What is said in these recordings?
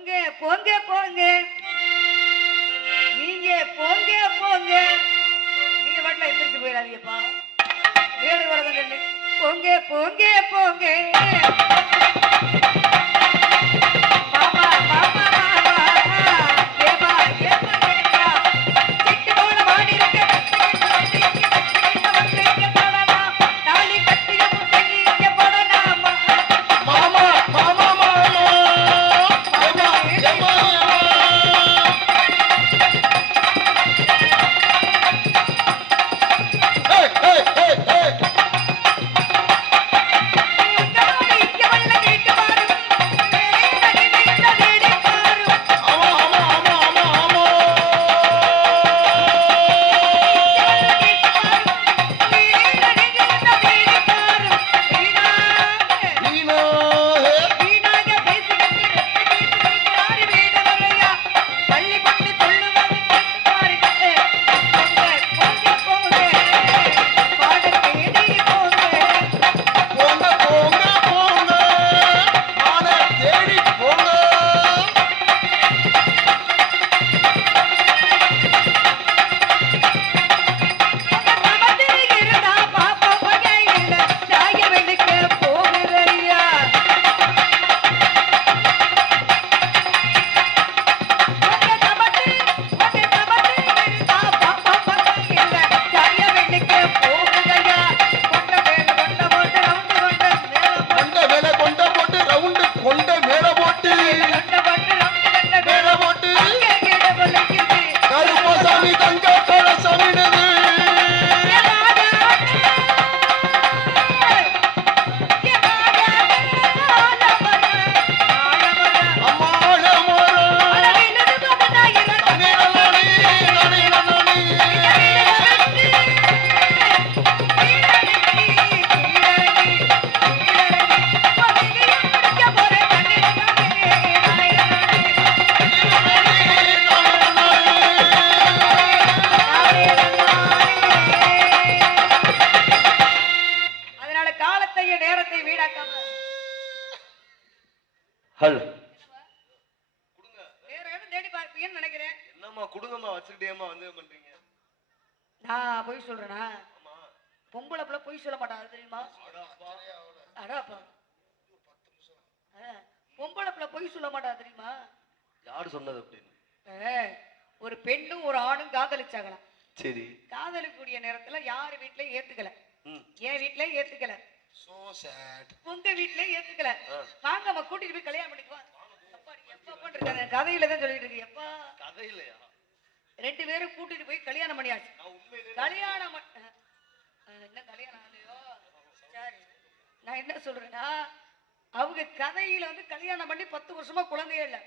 போங்க போங்க போங்க நீங்க போங்க போங்க நீங்க பாட்டுல எந்திரிச்சு போயிடாதீங்கப்பா வேடு வரதுங்க போங்க போங்க போங்க நான் பொய் சொல்றேனா? பொம்பளை பிள்ளை பொய் சொல்ல மாட்டாங்க தெரியுமா? அடாப்பா பொம்பளை பிள்ளை பொய் சொல்ல மாட்டா தெரியுமா? யாரு சொன்னது அப்படின்னு? ஒரு பெண்ணும் ஒரு ஆணும் காதலிச்சாங்களாம். சரி. காதலிக்கூடிய நேரத்துல யாரு வீட்லயும் ஏத்துக்கல. என் வீட்லயும் ஏத்துக்கல. So sad. உங்க வீட்லயும் ஏத்துக்கல. வாங்க நம்ம கூட்டிட்டு போய் கல்யாணம் பண்ணிக்குவா. அப்பா நீ எப்ப பண்றீங்க? கதையில தான் சொல்லிட்டு இருக்கீங்க. எப்பா கதையிலயா? ரெண்டு பேரும் கூட்டிட்டு போய் கல்யாணம் பண்ணியாச்சு. கல்யாணம் என்ன கல்யாணம் ஆகலையோ? சரி நான் என்ன சொல்றேன்னா அவங்க கதையில வந்து கல்யாணம் பண்ணி 10 வருஷமா குழந்தையே இல்ல.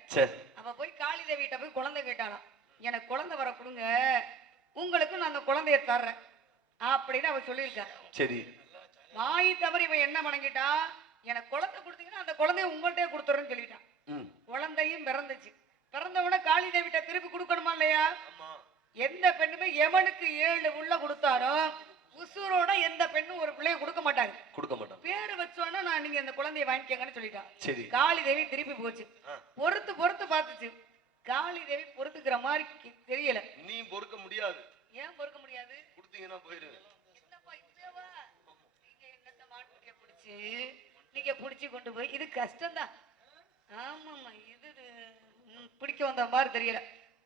அவ போய் காளிதேவிட்ட போய் குழந்தை கேட்டாளாம். எனக்கு குழந்தை வர கொடுங்க, உங்களுக்கு நான் அந்த குழந்தைய தர்றேன் அப்படின்னு அவ சொல்லியிருக்கா. சரி. வாய் தவறி இவன் என்ன வணங்கிட்டா, எனக்கு குழந்தை கொடுத்தீங்கன்னா அந்த குழந்தைய உங்கள்கிட்டயே கொடுத்துறேன்னு சொல்லிட்டான். குழந்தையும் பிறந்துச்சு. பிறந்தவன காளிதேவிட்ட திருப்பி கொடுக்கணுமா இல்லையா? எந்த பெண்ணுமே எவனுக்கு 7 உள்ள கொடுத்தாரோ உசுரோட எந்த பெண்ணும் ஒரு பிள்ளைய கொடுக்க மாட்டாங்க. பேரு வச்சோன்னா நான் நீங்க இந்த குழந்தைய வாங்கிக்கங்கன்னு சொல்லிட்டான். காளிதேவி திருப்பி போச்சு. பொறுத்து பொறுத்து பார்த்துச்சு. காளிதேவி பொறுத்துக்கிற மாதிரி தெரியல. நீ பொறுக்க முடியாது. ஏன் பொறுக்க முடியாது? கொடுத்தீங்கன்னா போயிடுவேன். என்னப்பா இப்பவா நீங்க என்னத்த மாட்டுட்டிய பிடிச்சி நீங்க பிடிச்சி கொண்டு போய் இது கஷ்டம்தான். ஆமாம்மா இது பிடிக்க வந்த மாதிரி தெரியல.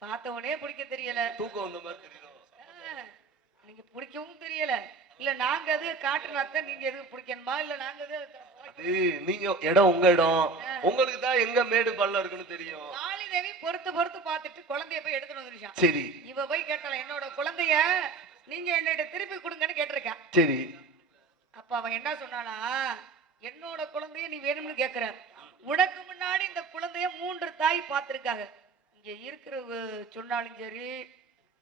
பார்த்த உடனே பிடிக்க தெரியல. தூக்கம் வந்த மாதிரி தெரியல. நீங்க பிடிக்கவும் தெரியல. இல்ல நாங்க அது காட்டுறத நீங்க எதுக்கு பிடிக்கணுமா? இல்ல நாங்க அது நீங்க இடம் உங்க இடம், உங்களுக்கு தான் எங்க மேடு பள்ளம் இருக்குன்னு தெரியும். காளிதேவி பொறுத்து பொறுத்து பார்த்துட்டு குழந்தைய போய் எடுத்துட்டு வந்துருச்சான். சரி. இவ போய் கேட்டால என்னோட குழந்தைய நீங்க என்னிட்ட திருப்பி கொடுங்கன்னு கேட்டிருக்கான். சரி. அப்ப அவன் என்ன சொன்னானா, என்னோட குழந்தைய நீ வேணும்னு கேட்கிற. உனக்கு முன்னாடி இந்த குழந்தைய 3 தாய் பார்த்திருக்காங்க. இங்க இருக்கிற சொன்னாலும் சரி,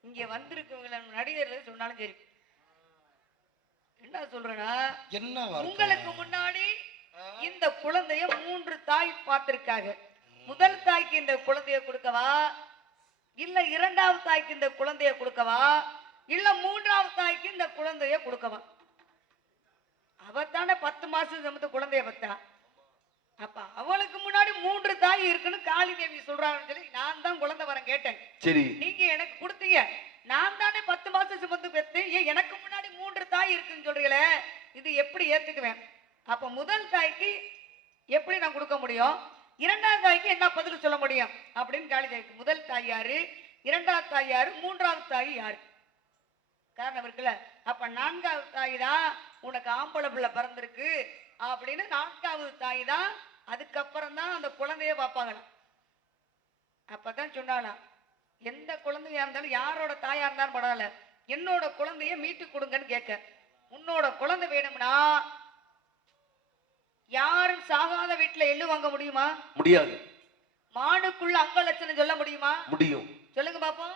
இங்க வந்திருக்கவங்கள நடிகர்கள் சொன்னாலும் சரி. என்ன சொல்றேன்னா, உங்களுக்கு முன்னாடி இந்த குழந்தைய 3 தாய் பார்த்திருக்காங்க. முதல் தாய்க்கு இந்த குழந்தைய கொடுக்கவா, இல்ல 2வது தாய்க்கு இந்த குழந்தைய கொடுக்கவா, இல்ல 3வது தாய்க்கு இந்த குழந்தைய கொடுக்கவா? அவத்தானே 10 மாசம் சமத்த குழந்தைய பத்தா. அப்ப அவளுக்கு முன்னாடி 3 தாய் இருக்குன்னு காளி தேவி சொல்றாங்கன்னு சொல்லி நான் தான் குழந்தை வரம் கேட்டேன். சரி. நீங்க எனக்கு கொடுத்தீங்க. நான் தானே 10 மாசம் சுமந்து பெத்து, ஏன் எனக்கு முன்னாடி 3 தாய் இருக்குன்னு சொல்றீங்களே, இது எப்படி ஏத்துக்குவேன்? அப்ப முதல் தாய்க்கு எப்படி நான் கொடுக்க முடியும்? இரண்டாவது தாய்க்கு என்ன பதில் சொல்ல முடியும் அப்படின்னு காளி தேவிக்கு. முதல் தாய் யாரு, இரண்டாவது தாய் யாரு, மூன்றாவது தாய் யாரு? காரணம் இருக்குல்ல. அப்ப நான்காவது தாய் தான் உனக்கு ஆம்பளை பிள்ளை பிறந்திருக்கு அப்படின்னு நான்காவது தாய் தான் அதுக்கப்புறம் தான் அந்த குழந்தைய பார்ப்பாங்களாம். அப்பதான் சொன்னாலாம், எந்த குழந்தையா இருந்தாலும் யாரோட தாயா இருந்தாலும் பரவாயில்ல, என்னோட குழந்தைய மீட்டு கொடுங்கன்னு கேட்க. உன்னோட குழந்தை வேணும்னா யாரும் சாகாத வீட்டுல எள்ளு வாங்க முடியுமா? முடியாது. மானுக்குள்ள அங்க லட்சணம் சொல்ல முடியுமா? முடியும். சொல்லுங்க பாப்போம்.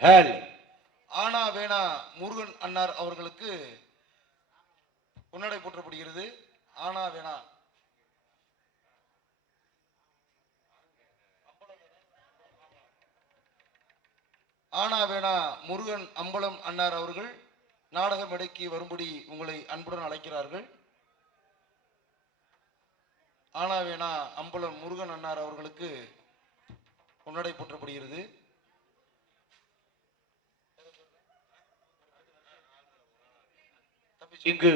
ஹேல் ஆனா வேணா முருகன் அன்னார் அவர்களுக்கு பொன்னடை போற்றப்படுகிறது. ஆனா வேணா ஆனா வேணா முருகன் அம்பலம் அன்னார் அவர்கள் நாடக மேடைக்கு வரும்படி உங்களை அன்புடன் அழைக்கிறார்கள். ஆனா வேணா அம்பலம் முருகன் அன்னார் அவர்களுக்கு பொன்னடை போற்றப்படுகிறது. இங்கு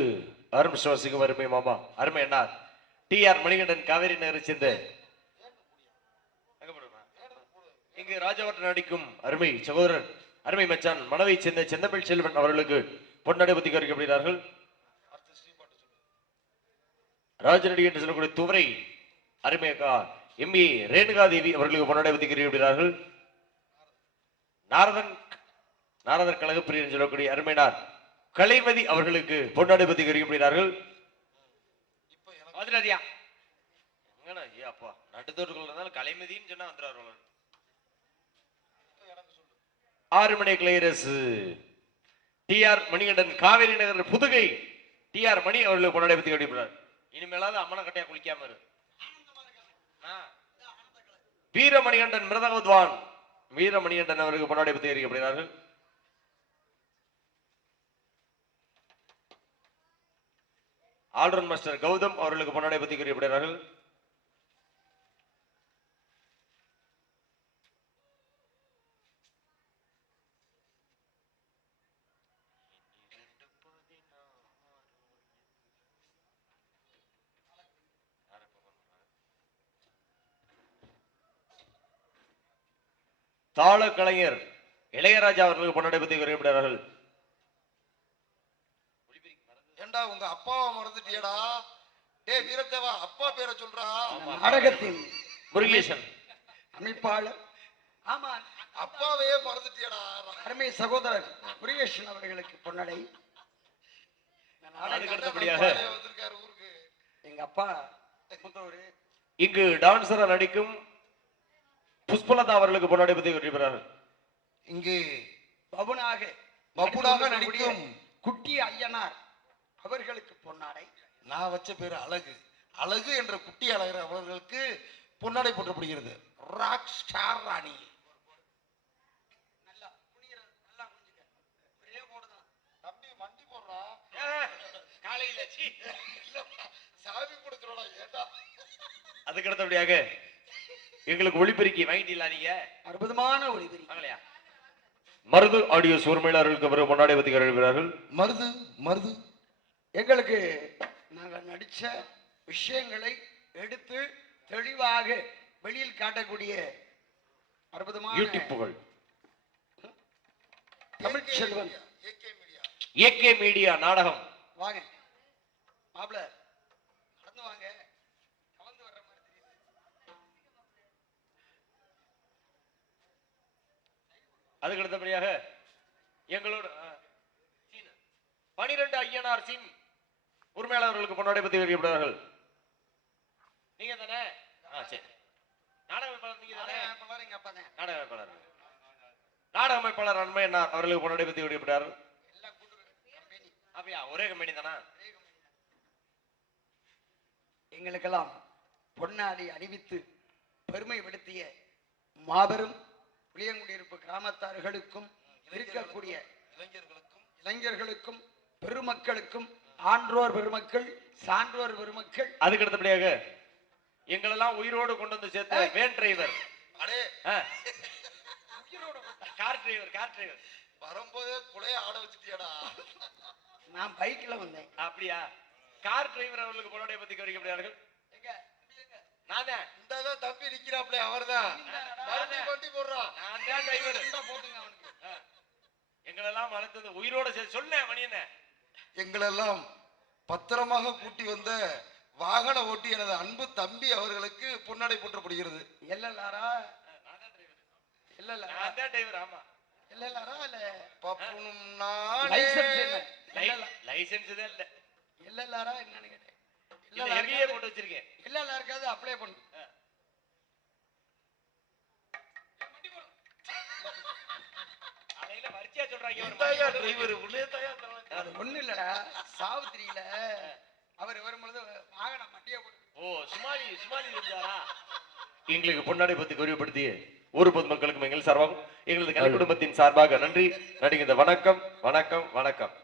அருண் சுவாசிக்கும் அருமை மாமா அருமை அண்ணார் டிஆர் மணிகண்டன் காவேரி நகரை சேர்ந்த இங்கு ராஜாவட்டன் நடிக்கும் அருமை சகோதரன் அருமை மச்சான் மனைவை சேர்ந்த செந்தமிழ் செல்வன் அவர்களுக்கு பொன்னடை புத்தி அறிவிக்கப்படுகிறார்கள். ராஜநடி என்று சொல்லக்கூடிய துவரை அருமை அக்கா எம்பி ரேணுகா தேவி அவர்களுக்கு பொன்னடை புத்தி அறிவிக்கப்படுகிறார்கள். நாரதர் கழகப்பிரியர் என்று சொல்லக்கூடிய அருமைனார் கலைமதி அவர்களுக்கு பொன்னாடை பத்தி அறிவிக்கப்படுகிறார்கள். நடுத்தோர்கள் கலைமதின்னு சொன்னா வந்துடுறாரு. 6 மணி கிளையரசு டிஆர் மணிகண்டன் காவேரி நகர் புதுகை டிஆர் மணி அவர்களுக்கு பொன்னாடை பத்தி அறிவிக்கிறார். இனிமேலாவது அம்மன கட்டையா குளிக்காம இரு. வீரமணிகண்டன் மிருதகத்வான் வீரமணிகண்டன் அவருக்கு பொன்னாடை பத்தி அறிவிக்கப்படுகிறார்கள். ஆல்ரவுண்ட் மாஸ்டர் கௌதம் அவர்களுக்கு பொன்னாடை பத்தி குறிப்பிடுகிறார்கள். தாள கலைஞர் இளையராஜா அவர்களுக்கு பொன்னாடை பத்தி குறிப்பிடுகிறார்கள். ஏண்டா உங்க அப்பாவை மறந்துட்டியடா? டேய் வீரத்தேவா, அப்பா பேரை சொல்றா. நாடகத்தின் முருகேசன் அமைப்பாளர், ஆமா அப்பாவையே மறந்துட்டியடா. அருமை சகோதரர் முருகேசன் அவர்களுக்கு பொன்னடை. அடுத்தபடியாக வந்திருக்காரு ஊருக்கு. எங்க அப்பா மூத்தவரு. இங்கு டான்சரா நடிக்கும் புஷ்பலதா அவர்களுக்கு பொன்னாடை பத்தி குறிப்பிடுகிறார்கள். இங்கு பபுனாக நடிக்கும் குட்டி ஐயனார் அவர்களுக்கு பொன்னாடை. நான் வச்ச பேரு அழகு. அழகு என்ற குட்டி அழகர் அவர்களுக்கு பொன்னாடை போற்றப்படுகிறது. ராக் ஸ்டார் ராணி. தம்பி மண்டி போடுறா. காலையில சாமி கொடுத்துருடா. ஏண்டா அதுக்கு அடுத்தபடியாக எங்களுக்கு ஒளிபெருக்கி வாங்கிட்டீங்களா? நீங்க அற்புதமான ஒளிபெருக்கி. வாங்கலையா? மருது ஆடியோஸ் உரிமையாளர்களுக்கு அவர்கள் கொண்டாடி பத்தி எழுப்புகிறார்கள். மருது மருது எங்களுக்கு நாங்கள் நடித்த விஷயங்களை எடுத்து தெளிவாக வெளியில் காட்டக்கூடிய அற்புதமான யூடியூப் புகழ் தமிழ் செல்வன் ஏகே மீடியா நாடகம். வாங்க மாப்பிள்ள நடந்து வாங்க கலந்து வர்ற மாதிரி தெரியுது. அதுக்கு அடுத்தபடியாக எங்களோட 12 ஐயனார் சீன் உரிமையாளர்களுக்கு கொண்டாடி பத்தி வெளியிடுகிறார்கள். நீங்க தானே? சரி. நாடக அமைப்பாளர் நீங்க தானே? எங்க அப்பா தான் நாடக அமைப்பாளர். நாடக அமைப்பாளர் அண்மையனார் அவர்களுக்கு கொண்டாடி பத்தி வெளியிடுகிறார்கள். எல்லாம் கூட்டு கம்பெனி. அப்படியா? ஒரே கம்பெனி தானா? எங்களுக்கெல்லாம் பொன்னாடி அணிவித்து பெருமைப்படுத்திய மாபெரும் புளியங்குடியிருப்பு கிராமத்தார்களுக்கும் இருக்கக்கூடிய இளைஞர்களுக்கும் பெருமக்களுக்கும் ஆன்றோர் பெருமக்கள் சான்றோர் பெருமக்கள். அதுக்கு அடுத்தபடியாக எங்களெல்லாம் உயிரோடு கொண்டு வந்து சேர்த்த வேன் டிரைவர், கார் டிரைவர் வரும்போதே குலைய ஆட வச்சுட்டியாடா. நான் பைக்ல வந்தேன். அப்படியா? கார் டிரைவர் அவர்களுக்கு கொண்டாடி பத்தி கவனிக்கப்படுகிறார்கள். நானே இந்த தம்பி நிக்கிறாப்ல அவர்தான் வண்டி போடுறான். நான் தான் டிரைவர். எங்களெல்லாம் அழைத்தது உயிரோட சொல்ல மணியன எங்களெல்லாம் பத்திரமாக கூட்டி வந்த வாகன ஓட்டி எனது அன்பு தம்பி அவர்களுக்கு பொன்னாடை போற்றப்படுகிறது. எல்லலாரா எல்லலாரா நான் தான் டிரைவர். ஆமா எல்லலாரா இல்ல பப்புனும் நானே லைசென்ஸ் என்ன லைசென்ஸ் தான் இல்ல. எல்லலாரா என்னன்னு கேட்டேன். இல்ல ஹெவியே போட்டு வச்சிருக்கேன். எல்லாருக்காவது அப்ளை பண்ணு. அலையில வரிசையா சொல்றாங்க. அது ஒண்ணு இல்லடா, சாவித்திரியில அவர் வரும்பொழுது வாகனம் மண்டியா போட்டு. ஓ சுமாலி இருந்தாரா? எங்களுக்கு பொன்னாடை பத்தி கௌரவப்படுத்தி ஒரு பொதுமக்களுக்கும் எங்கள் சார்பாகவும் எங்களது கலை குடும்பத்தின் சார்பாக நன்றி நடிகின்ற வணக்கம் வணக்கம் வணக்கம்.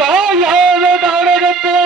காயாத நாடகத்தே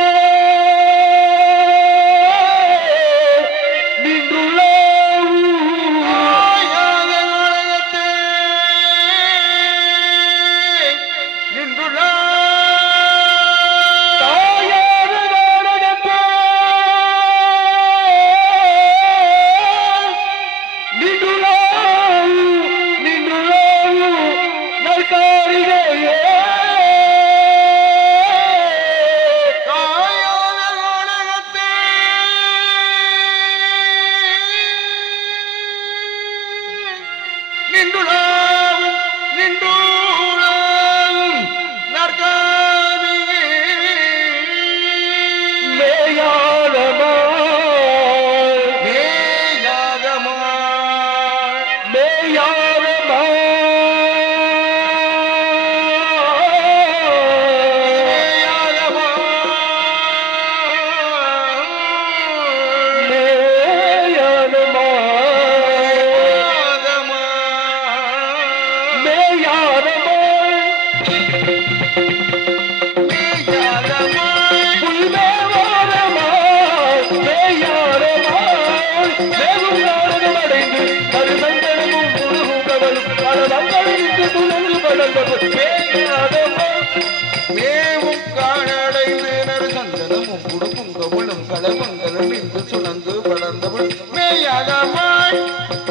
மேவும் காணடைந்தனர் சந்தனமும் குடுக்கும் கவுளும் களமங்கலம் இன்று சுணந்து வளர்ந்தவள் மேயாகமாய்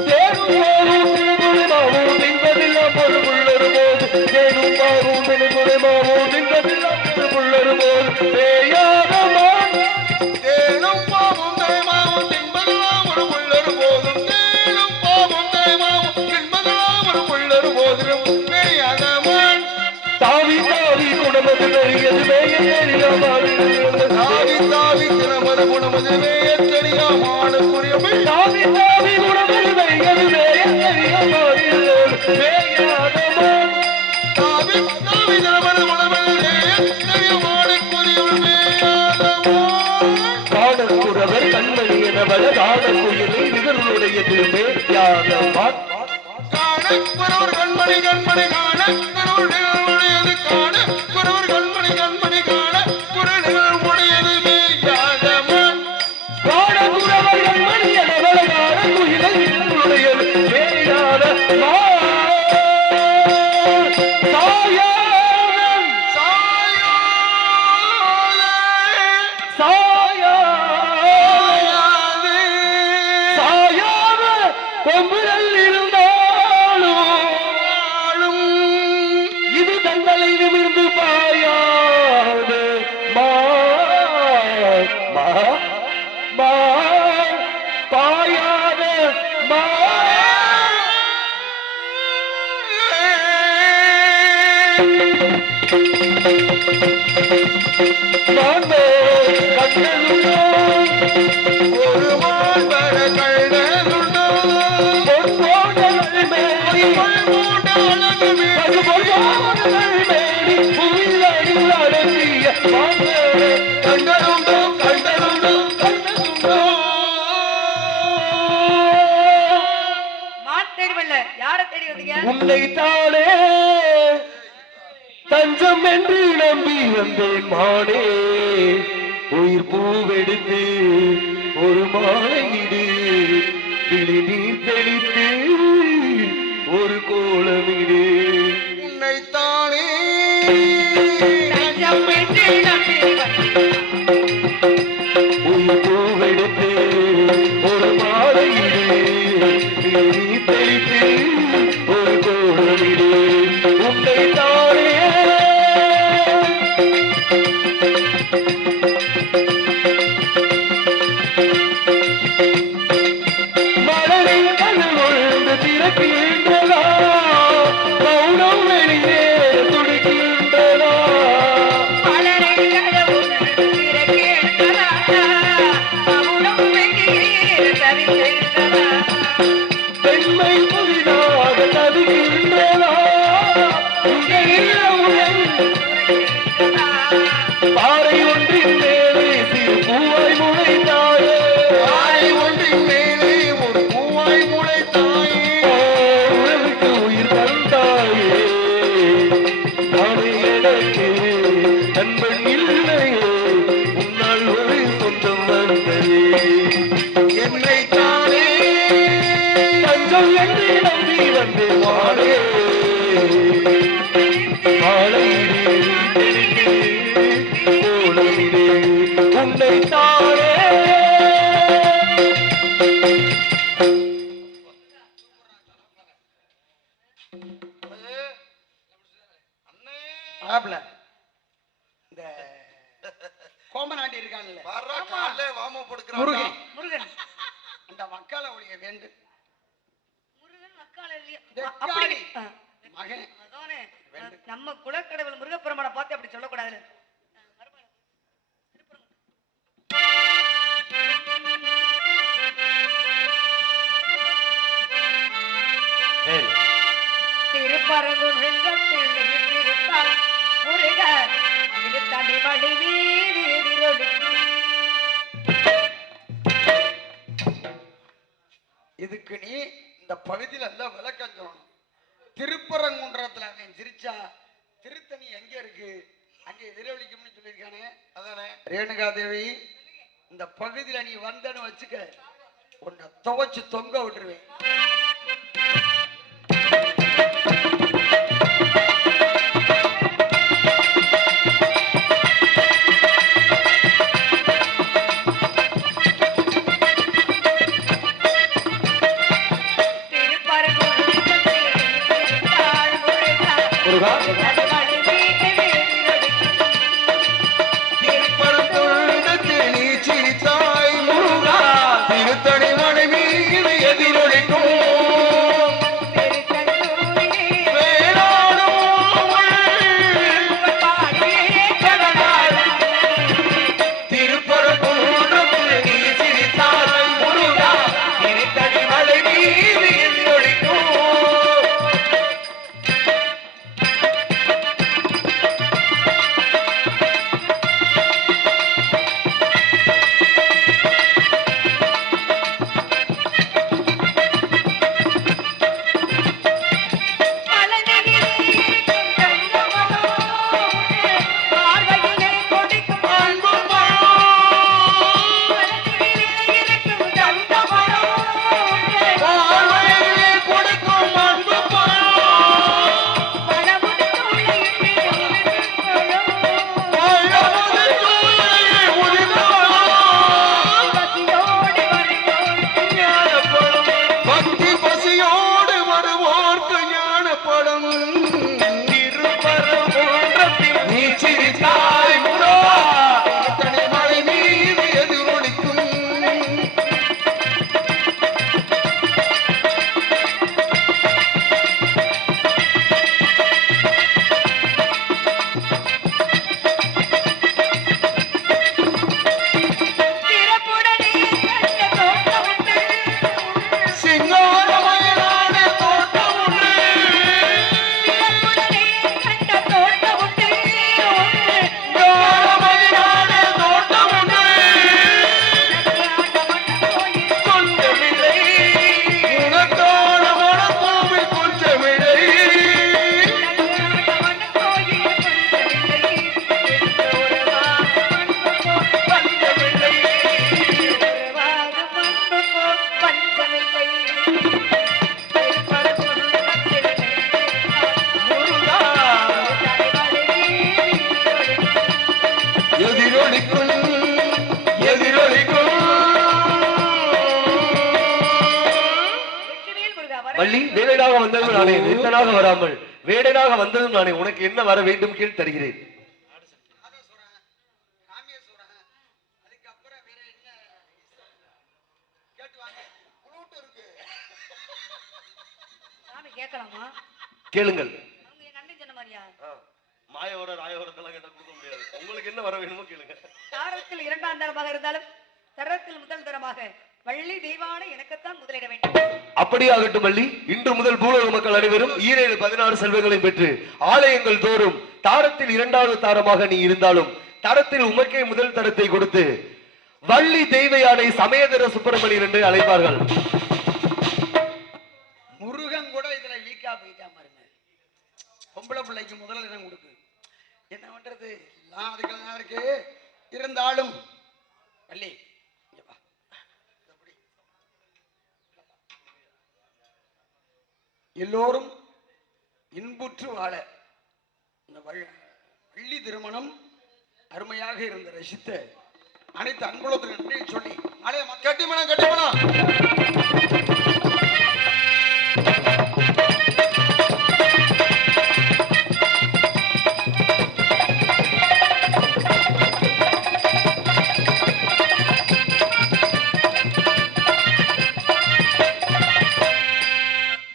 தேனும் பாவும் தேமாவும் தின்பதெல்லாம் ஒரு புள்ளரு போதும் தேனும் பாவும் தேமாவும் தின்பதெல்லாம் ஒரு புள்ளரு போதிலும் மேயாகமான் தாவி தாவி குணமது பெரியது தாவி தாவி தினமது குணமது மேய தெரியாமான குறியமை தாவி தாவி குணமது பெரியது தாவி தாவி தினமது குணமது மேய தெரியாமான குறியமை காணக்குறவர் கண்மணி எனவள காணக்குயிலை நிகழ்வுடையது மேயாதமான் காணக்குறவர் கண்மணி கண்மணி காண கருவுடையது காண குறவர் கண்மணி கண்மணி காண குற நிகழ்வுடையது கொம்புகள் இருந்தாலும் இது தங்களை நிமிர்ந்து பாயாது பாயாத கண்ணனும் ஒரு மாண்பர கழுதனுண்டோ உன்னை தானே தஞ்சம் என்று நம்பி வந்தேன் மானே உயிர் பூவெடுத்து ஒரு மாலையிடு விழி நீர் தெளித்து ஒரு கோலமிடு உன்னை தானே உயிர் பூவெடுத்து ஒரு மாலையிடு விழி நீர் தெளித்து ஒரு கோலமிடு உன்னை தானே பெண்மை புதிதாக தவிக்கின்றனா பாறை ஒன்றின் மேலே சிறு பூவாய் முளைத்தாயே பாறை ஒன்றின் மேலே ஒரு பூவாய் முளைத்தாயே உறவுக்கு உயிர் தந்தாயே நானே எனக்கு நண்பன் இல்லையே உன்னால் ஒரு சொந்தம் வந்ததே என்னை தானே தஞ்சம் என்று நம்பி வந்து வாழே மாலையிலே கோலமிலே உன்னை தானே ஆப்ல இந்த கோமநாட்டி இருக்கான்ல வர்ற காலே வாம படுக்கிறான் முருகன் முருகன் அந்த மக்களை ஒழிய வேண்டு முருகன் மக்கால இல்லையா தெக்காளி. அப்படி மகன் அதானே நம்ம குலக்கடவுள் முருகப்பெருமானை பார்த்து அப்படி சொல்லக்கூடாது திருப்பரங்குன்றத்தில் திருத்தால் முருகன் திருத்தணி வழி வீதி எதிரொலிக்கும். இதுக்கு நீ இந்த பகுதியில இருந்தா விளக்கம் சொல்லணும். திருப்பரங்குன்றத்துல அவன் சிரிச்சா திருத்தணி எங்க இருக்கு அங்க எதிரொலிக்கும்னு சொல்லியிருக்கானே அதானே ரேணுகா தேவி இந்த பகுதியில நீ வந்தன்னு வச்சுக்க உன்னை துவைச்சு தொங்க விட்டுருவேன். திருப்பரங்குன்றத்தில் நீ சிரித்தாய் முருகா திருத்தணி மனைவி எதிரொலிக்கும் வள்ளி வேடனாக வந்ததும் நானே, வேந்தனாக வராமல் வேடனாக வந்ததும் நானே. உனக்கு என்ன வர வேண்டும் கேள் தருகிறேன். அதுக்கப்புறம் வேற என்ன கேட்டு வாங்க. புளூட்டு இருக்கு. சாமி கேட்கலாமா? கேளுங்கள். அவங்க எங்க அண்ணன் சொன்ன மாதிரியா? மாயோட ராயோடத்தெல்லாம் கேட்ட கொடுக்க முடியாது. உங்களுக்கு என்ன வர வேணுமோ கேளுங்க. தாரத்தில் இரண்டாம் தரமாக இருந்தாலும் தரத்தில் முதல் தரமாக வள்ளி தெய்வானை எனக்குத்தான் முதலிட வேண்டும். அப்படியே ஆகட்டும் வள்ளி. இன்று முதல் பூலோக மக்கள் அனைவரும் 16 செல்வங்களை பெற்று ஆலயங்கள் தோறும் தாரத்தில் இரண்டாவது தாரமாக நீ இருந்தாலும் தரத்தில் உமக்கே முதல் தரத்தை கொடுத்து வள்ளி தெய்வ யானை சமயதர சுப்பிரமணியன் என்று அழைப்பார்கள். முருகன் கூட இதுல வீக்கா போயிட்டா பாருங்க. பொம்பளை பிள்ளைக்கு முதல்ல இடம் கொடுக்கு. என்ன பண்றது? எல்லாம் அதுக்கெல்லாம் இருக்கு. இருந்தாலும் வள்ளி இங்க வா. இப்படி. எல்லோரும் இன்புற்று வாழ இந்த வள்ளி திருமணம் அருமையாக இருந்த ரசித்த அனைத்து அன்புலத்திற்கு நன்றி சொல்லி கட்டிமணம் கட்டிமணம்.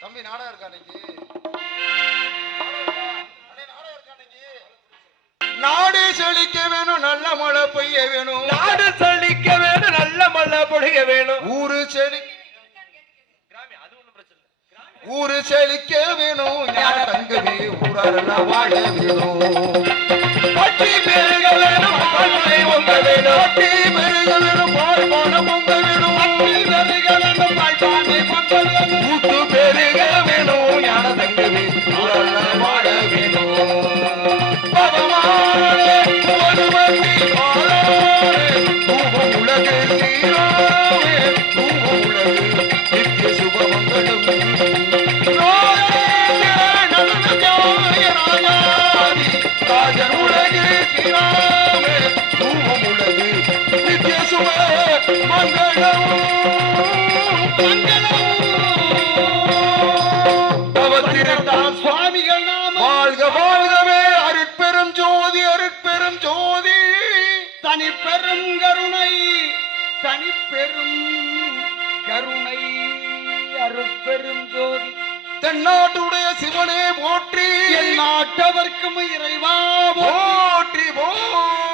தம்பி நாடகம் இருக்கா இன்னைக்கு? நாடு செழிக்க வேணும், நல்ல மழை பெய்ய வேணும். நாடு செழிக்க வேணும், நல்ல மழை பொழிய வேணும். ஊரு செழிக்க வேணும், ஞான தங்கமே ஊரெல்லாம் வாழ வேணும். பட்டி பெருக வேணும், பல்மழை பொங்க வேணும். பட்டி பெருக வேணும், பால் பானம் பொங்க வேணும். பட்டி பெருக வேணும், பால் பானை பொங்க வேணும். ஊத்து பெருக வேணும், ஞான தங்கமே ஊரெல்லாம் வாழ வேணும். பகவானே பகவதி பாலாரே, தூவம் உலகு சீராவே, தூவம் உலகு நித்திய சுபமங்கலம். ராஜன் உலகு சீராவே, தூவம் உலகு நித்திய சுப மங்களம். தவத்திருந்தாம் சுவாமிகள் நாம வாழ்க வாழ்கவே. அருட்பெரும் ஜோதி, அருட்பெரும் ஜோதி. தனிப்பெரும் கருணை, தனிப்பெரும் கருணை, அருட்பெரும் ஜோதி. தென்னாட்டுடைய சிவனே போற்றி, என் நாட்டவர்க்கும் இறைவா போற்றி போற்றி.